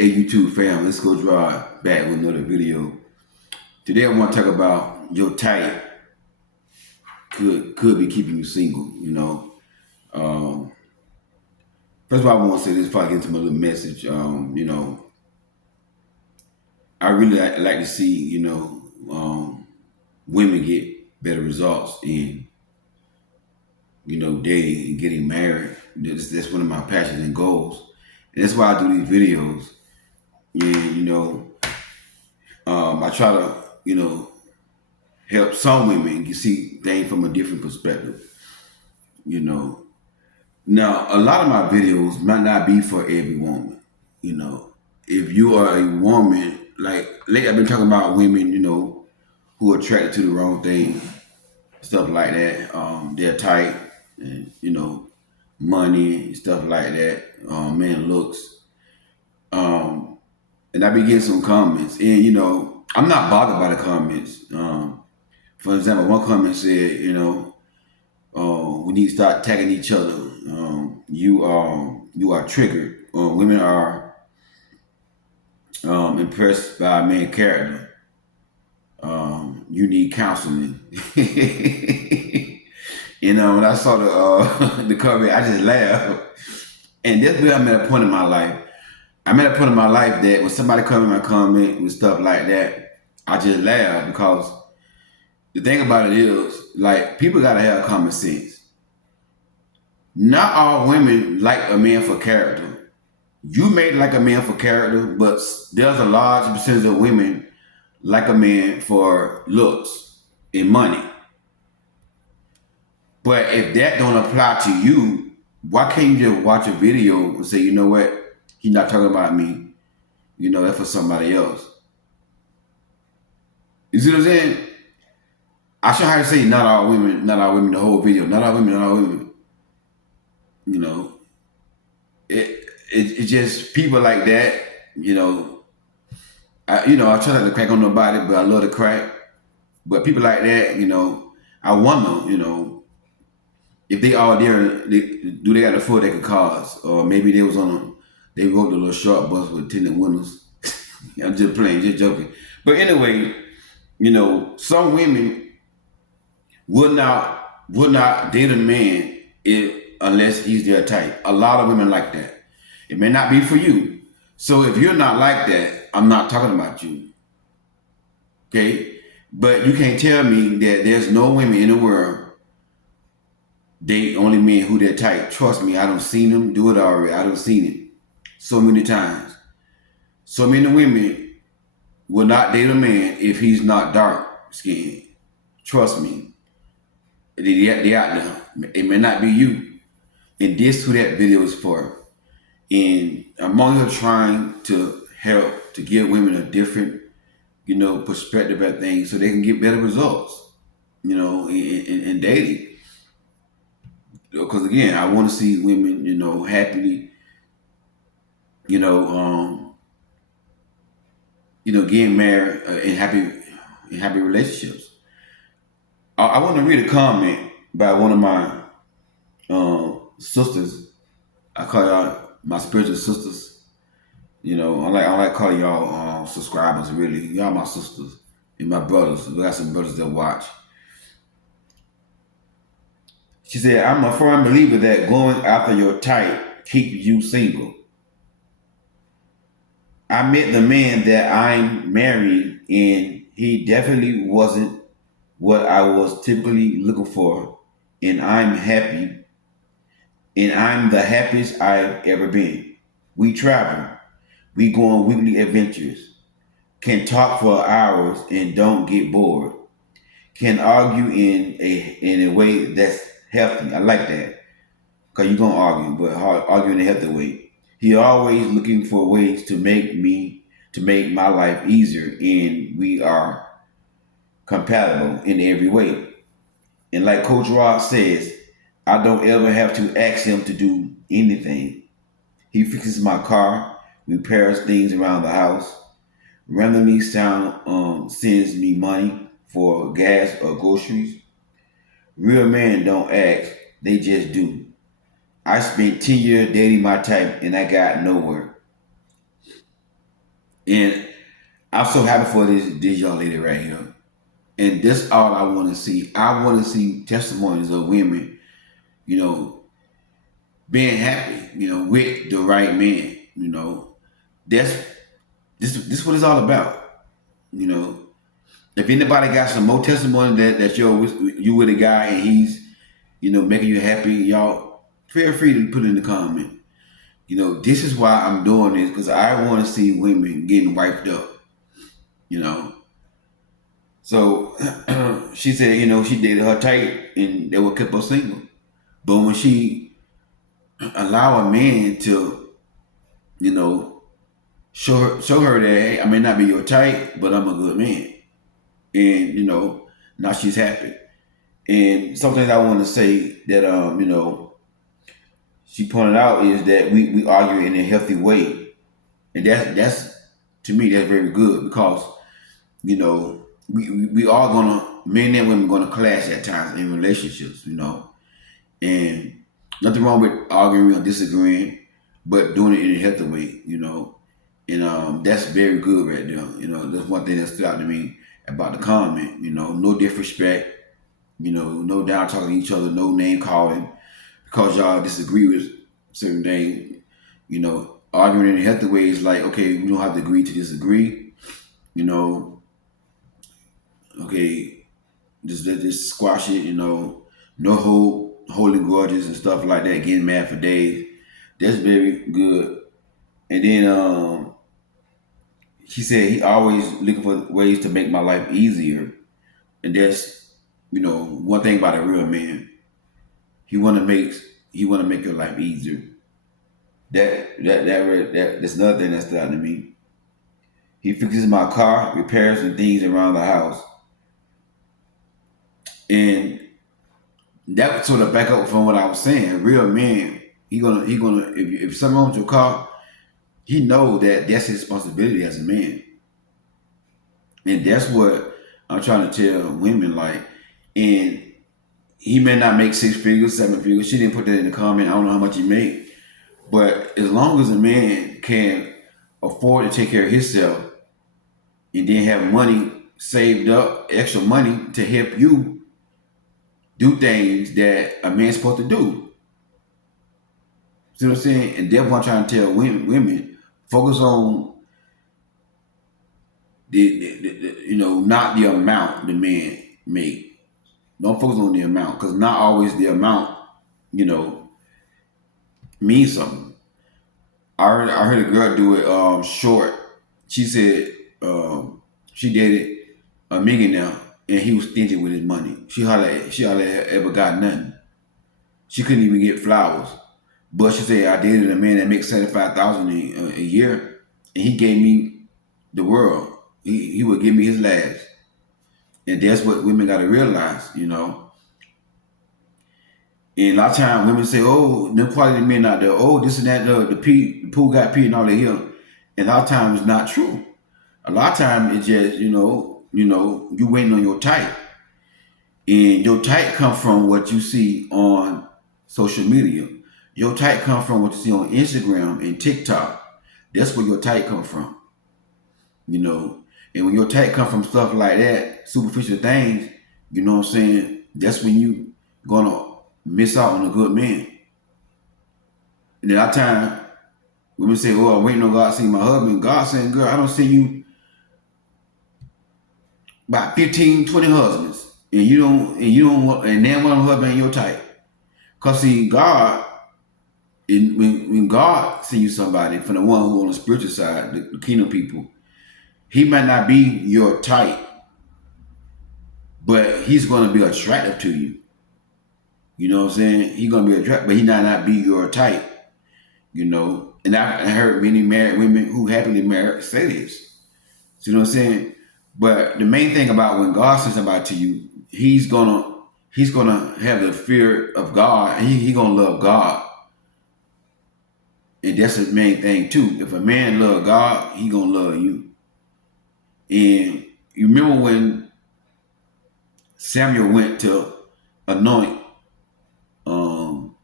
Hey YouTube fam, let's go drive back with another video. Today I want to talk about your type could be keeping you single. Um, First of all, I want to say this before I get into my little message. I really like to see, women get better results in, dating and getting married. That's one of my passions and goals. And that's why I do these videos. And, I try to, help some women you see things from a different perspective. You know. Now, a lot of my videos might not be for every woman. You know, if you are a woman, like lately I've been talking about women, who are attracted to the wrong thing, stuff like that. They're tight, and money and stuff like that. Man looks. And I be getting some comments, and I'm not bothered by the comments. For example, one comment said, we need to start tagging each other. You are triggered. Women are impressed by a man character. You need counseling. When I saw the the comment, I just laughed. And this way, I'm at a point in my life. I'm at a point in my life that when somebody come in my comment with stuff like that, I just laugh because the thing about it is, like, people gotta have common sense. Not all women like a man for character. You may like a man for character, but there's a large percentage of women like a man for looks and money. But if that don't apply to you, why can't you just watch a video and say, you know what, he's not talking about me. That's for somebody else. You see what I'm saying? I should have to say not all women, the whole video, not all women, not all women. You know, it's just people like that. I try not to crack on nobody, but I love to crack. But people like that, I wonder, if they all there, do they got a foot they could cause, or maybe they rode the little short bus with tinted windows. I'm just playing, just joking. But anyway, some women would not date a man unless he's their type. A lot of women like that. It may not be for you. So if you're not like that, I'm not talking about you. Okay? But you can't tell me that there's no women in the world date only men who they're type. Trust me, I don't seen them do it already. I don't seen it so many times. So many women will not date a man if he's not dark skinned. Trust me. They out there. It may not be you. And this who that video is for. And I'm only trying to help to give women a different, perspective at things so they can get better results, in dating. Because again, I want to see women, happily, you know, um, getting married in happy relationships. I want to read a comment by one of my sisters. I call y'all my spiritual sisters. I like calling y'all subscribers. Really, y'all my sisters and my brothers. We got some brothers that watch. She said, "I'm a firm believer that going after your type keeps you single. I met the man that I'm marrying, and he definitely wasn't what I was typically looking for, and I'm happy, and I'm the happiest I've ever been. We travel, we go on weekly adventures, can talk for hours and don't get bored, can argue in a way that's healthy. I like that because you're gonna argue, but argue in a healthy way. He always looking for ways to make my life easier, and we are compatible in every way. And like Coach Rod says, I don't ever have to ask him to do anything. He fixes my car, repairs things around the house, randomly sends me money for gas or groceries. Real men don't ask, they just do. I spent 10 years dating my type and I got nowhere. And I'm so happy for this young lady right here. And this all I want to see. I want to see testimonies of women, you know, being happy, with the right man. That's this what it's all about. You know, if anybody got some more testimony that you with a guy and he's making you happy, y'all feel free to put it in the comment. This is why I'm doing this because I want to see women getting wiped up. You know, so she said, she dated her type and they were kept her single. But when she allow a man to, you know, show her that, hey, I may not be your type, but I'm a good man, and now she's happy. And something I want to say that she pointed out is that we argue in a healthy way, and that's to me that's very good because we are gonna men and women gonna clash at times in relationships, and nothing wrong with arguing or disagreeing, but doing it in a healthy way. And that's very good right there. That's one thing that stood out to me about the comment. No disrespect. No down talking to each other, no name calling because y'all disagree with certain things. Arguing in a healthy way is like, okay, we don't have to agree to disagree. You know, okay, just squash it. No holding grudges and stuff like that. Getting mad for days. That's very good. And then she said he always looking for ways to make my life easier, and that's one thing about a real man. He want to make your life easier. That's another thing that stood out to me. He fixes my car, repairs and things around the house, and that sort of back up from what I was saying. A real man, he gonna if something wrong with your car, he know that that's his responsibility as a man, and that's what I'm trying to tell women. Like, and he may not make 6 figures, 7 figures. She didn't put that in the comment. I don't know how much he made, but as long as a man can afford to take care of himself and then have money saved up, extra money to help you do things that a man's supposed to do. See what I'm saying? And that's what I'm trying to tell women focus on not the amount the man make. Don't focus on the amount because not always the amount, you know, means something. I heard a girl do it short. She said she dated a millionaire and he was stingy with his money. She hardly ever got nothing. She couldn't even get flowers. But she said I dated a man that makes 75,000 a year, and he gave me the world. He would give me his last, and that's what women got to realize. And a lot of times women say, "Oh, the quality men out there. Oh, this and that. The pool got pee and all that here." And a lot of times it's not true. A lot of times it's just you waiting on your type, and your type come from what you see on social media. Your type come from what you see on Instagram and TikTok. That's where your type come from. you know. And when your attack come from stuff like that, superficial things, you know what I'm saying? That's when you gonna miss out on a good man. And then our time, women say, "Oh, I'm waiting on God to see my husband." God saying, "Girl, I don't see you about 15, 20 husbands, and you don't want, and then one husband ain't your type." Cause see, God, when God see you somebody from the one who on the spiritual side, the kingdom people, he might not be your type, but he's gonna be attractive to you. You know what I'm saying? He's gonna be attractive, but he not be your type. And I heard many married women who happily married say this. You know what I'm saying? But the main thing about when God says somebody to you, he's gonna have the fear of God, and he gonna love God, and that's the main thing too. If a man love God, he gonna love you. And you remember when Samuel went to anoint um,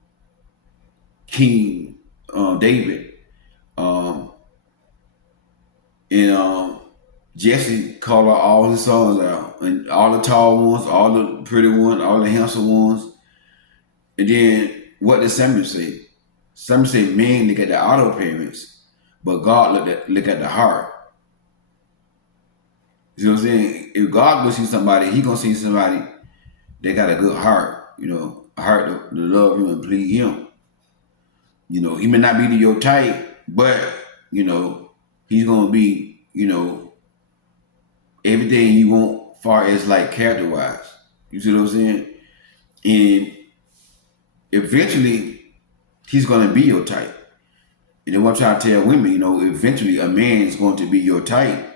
King David, um, And Jesse called out all his songs out, and all the tall ones, all the pretty ones, all the handsome ones. And then what did Samuel say? Samuel said, "Man, look at the outer appearance, but God look at the heart." You know what I'm saying? If God will see somebody, He gonna see somebody that got a good heart. You know, a heart to love Him and please Him. You know, He may not be to your type, but you know, He's gonna be, you know, everything you want, far as like character wise. You see what I'm saying? And eventually, He's gonna be your type. And then what I'm trying to tell women, you know, eventually a man is going to be your type.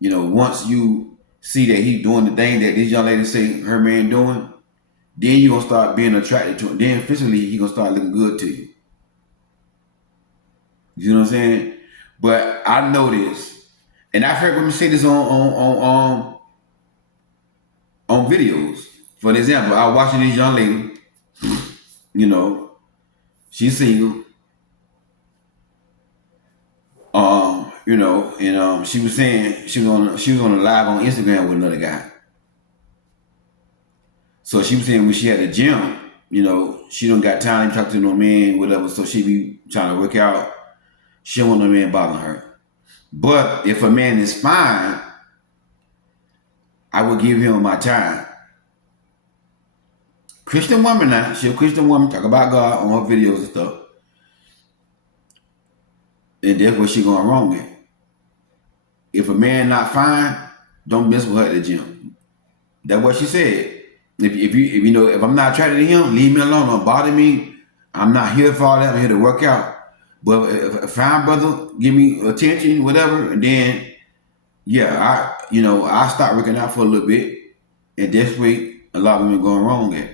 You know, once you see that he's doing the thing that this young lady say her man doing, then you're gonna start being attracted to him. Then physically he gonna start looking good to you. You know what I'm saying? But I know this, and I've heard women say this on videos. For example, I was watching this young lady. You know, she's single. You know, and she was saying she was on a live on Instagram with another guy. So she was saying when she had a gym, you know, she don't got time to talk to no man, whatever. So she be trying to work out. She don't want no man bothering her. But if a man is fine, I would give him my time. Christian woman now, she a Christian woman, talk about God on her videos and stuff. And that's what she going wrong with. If a man not fine, don't mess with her at the gym. That's what she said. If I'm not attracted to him, leave me alone. Don't bother me. I'm not here for all that. I'm here to work out. But if a fine brother give me attention, whatever, and then I start working out for a little bit, and that's where a lot of women going wrong at.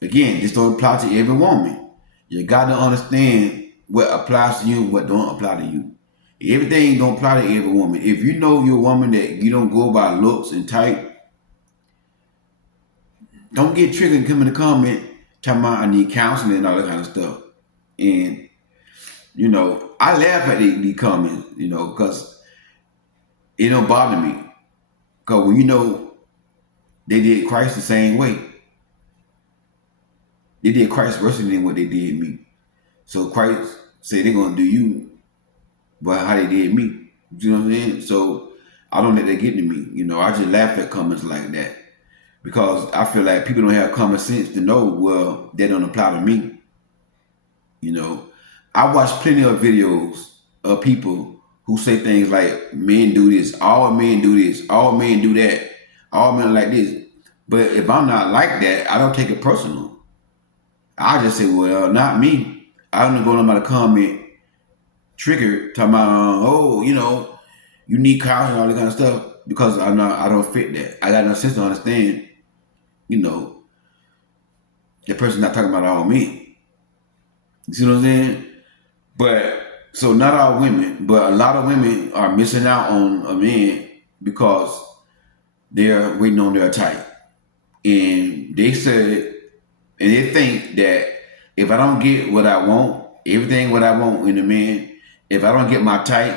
Again, this don't apply to every woman. You got to understand what applies to you and what don't apply to you. Everything don't apply to every woman. If you know you're a woman that you don't go by looks and type, don't get triggered and come in the comment talking about I need counseling and all that kind of stuff. And, you know, I laugh at these comments, you know, because it don't bother me. Because when you know they did Christ the same way. They did Christ worse than what they did me. So Christ said they're going to do you, but how they did me. You know what I'm saying? So I don't let that get to me. You know, I just laugh at comments like that. Because I feel like people don't have common sense to know, well, that don't apply to me. You know, I watch plenty of videos of people who say things like, men do this, all men do this, all men do that, all men are like this. But if I'm not like that, I don't take it personal. I just say, well, not me. I don't go to my comment triggered talking about, oh, you know, you need cows and all that kind of stuff because I don't fit that. I got no sense to understand. You know, the person not talking about all men. You see what I'm saying? But, so not all women, but a lot of women are missing out on a man because they're waiting on their type. And they said, and they think that if I don't get what I want, everything what I want in a man, if I don't get my type,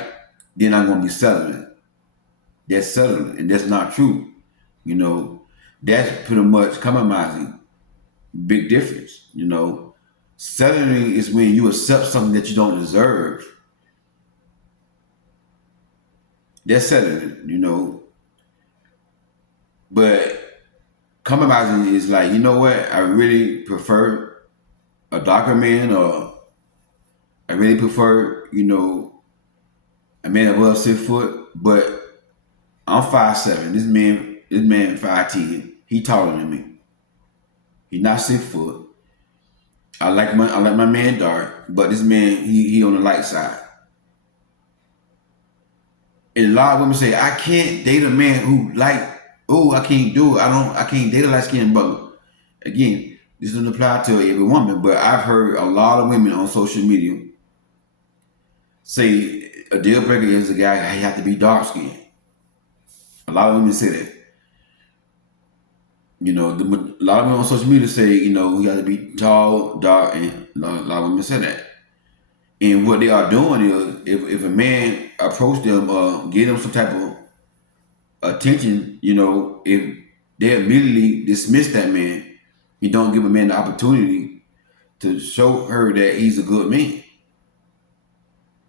then I'm going to be settling. That's settling, and that's not true. You know, that's pretty much compromising. Big difference, you know. Settling is when you accept something that you don't deserve. That's settling, you know. But compromising is like, you know what? I really prefer a darker man, or I really prefer, you know, a man above 6 foot, but I'm 5'7". This man 5'10". He taller than me. He's not 6 foot. I like my man dark, but this man he on the light side. And a lot of women say, I can't date a man who I can't do it. I can't date a light skinned brother. Again, this doesn't apply to every woman, but I've heard a lot of women on social media say a deal breaker is a guy he have to be dark skinned. A lot of women say that. You know, a lot of women on social media say, you know, he got to be tall, dark, and a lot of women say that. And what they are doing is, if a man approach them, give them some type of attention, if they immediately dismiss that man, you don't give a man the opportunity to show her that he's a good man.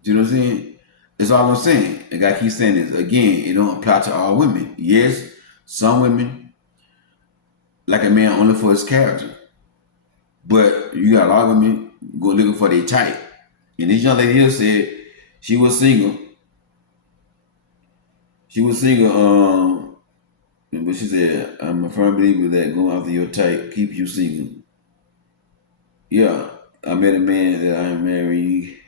You know what I'm saying? That's all I'm saying. Like I keep saying this again, it don't apply to all women. Yes, some women like a man only for his character. But you got a lot of women go looking for their type. And this young lady here said she was single. She was single, but she said, I'm a firm believer that going after your type keeps you single. Yeah, I met a man that I'm married.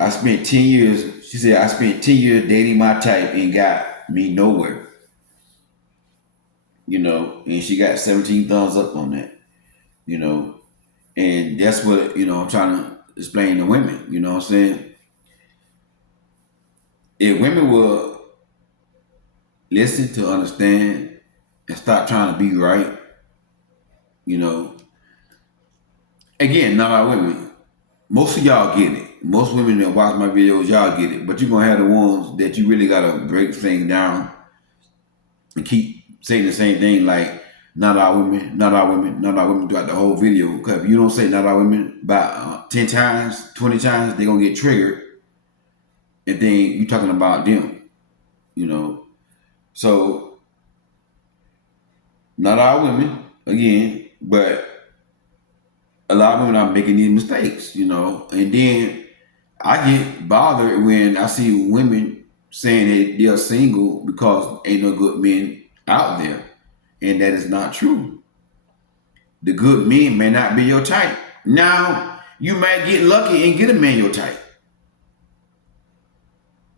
I spent 10 years, she said, I spent 10 years dating my type and got me nowhere. And she got 17 thumbs up on that, you know. And that's what, I'm trying to explain to women, you know what I'm saying? If women will listen to understand and stop trying to be right, you know, again, not all women. Most of y'all get it. Most women that watch my videos, y'all get it. But you're gonna have the ones that you really gotta break things down and keep saying the same thing like not all women, not all women, not all women throughout the whole video. Because if you don't say not all women about 10 times, 20 times, they're gonna get triggered. And then you talking about them, you know. So not all women, again, but a lot of women are making these mistakes, and then I get bothered when I see women saying that they're single because ain't no good men out there. And that is not true. The good men may not be your type. Now, you might get lucky and get a man your type.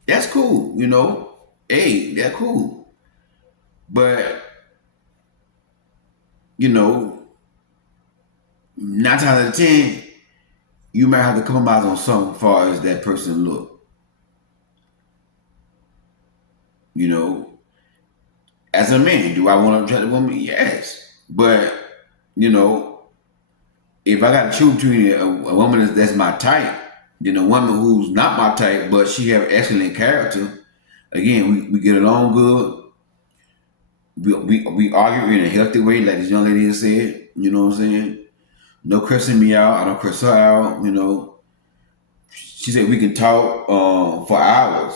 That's cool, Hey, that's cool. But, 9 times out of 10, you might have to compromise on something as far as that person look. As a man, do I want to attract a woman? Yes. But, if I got to choose between a woman that's my type, then a woman who's not my type, but she have excellent character, again, we get along good. We argue in a healthy way, like this young lady has said, you know what I'm saying? No cursing me out. I don't curse her out, She said we can talk for hours,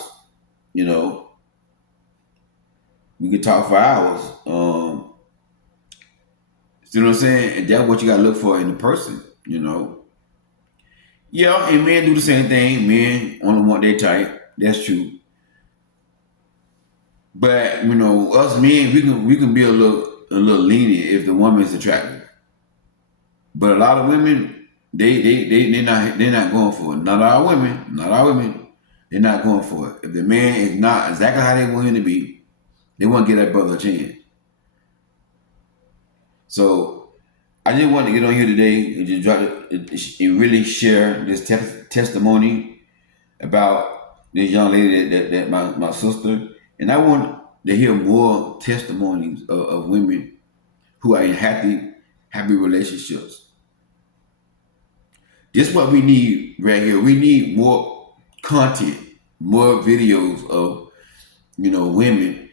We could talk for hours. See what I'm saying? And that's what you gotta look for in the person, Yeah, and men do the same thing. Men only want their type. That's true. But us men, we can be a little lenient if the woman is attractive. But a lot of women, they're not going for it. Not all women, they're not going for it. If the man is not exactly how they want him to be, they want to give that brother a chance. So I just want to get on here today and just try to and really share this testimony about this young lady that my sister, and I want to hear more testimonies of women who are in happy relationships. This is what we need right here. We need more content, more videos of women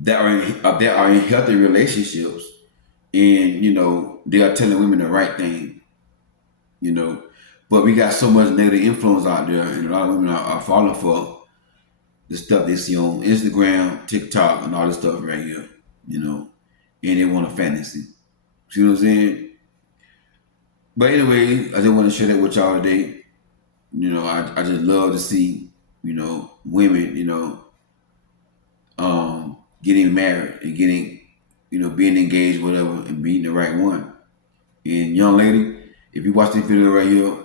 that are in healthy relationships, and they are telling women the right thing. But we got so much negative influence out there, and a lot of women are falling for the stuff they see on Instagram, TikTok, and all this stuff right here. And they want a fantasy. See what I'm saying? But anyway, I just want to share that with y'all today. I just love to see, women, getting married and getting, being engaged, whatever, and being the right one. And young lady, if you watch this video right here,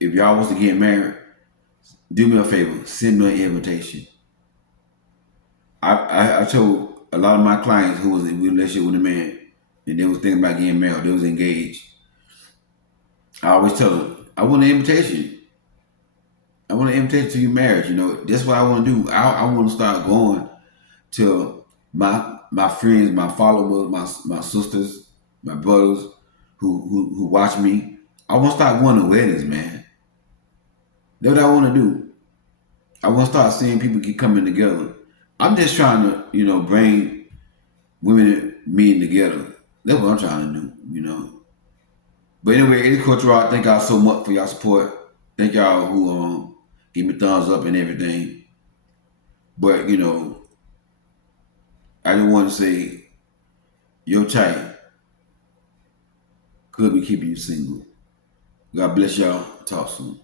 if y'all wants to get married, do me a favor, send me an invitation. I told a lot of my clients who was in a relationship with a man and they was thinking about getting married, they was engaged. I always tell them, I want an invitation. I want an invitation to your marriage. That's what I want to do. I want to start going to my friends, my followers, my sisters, my brothers who watch me. I want to start going to weddings, man. That's what I want to do. I want to start seeing people keep coming together. I'm just trying to, bring women and men together. That's what I'm trying to do. But anyway, it's Coach Rod. Thank y'all so much for y'all support. Thank y'all who give me thumbs up and everything. But I just want to say your child could be keeping you single. God bless y'all. Talk soon.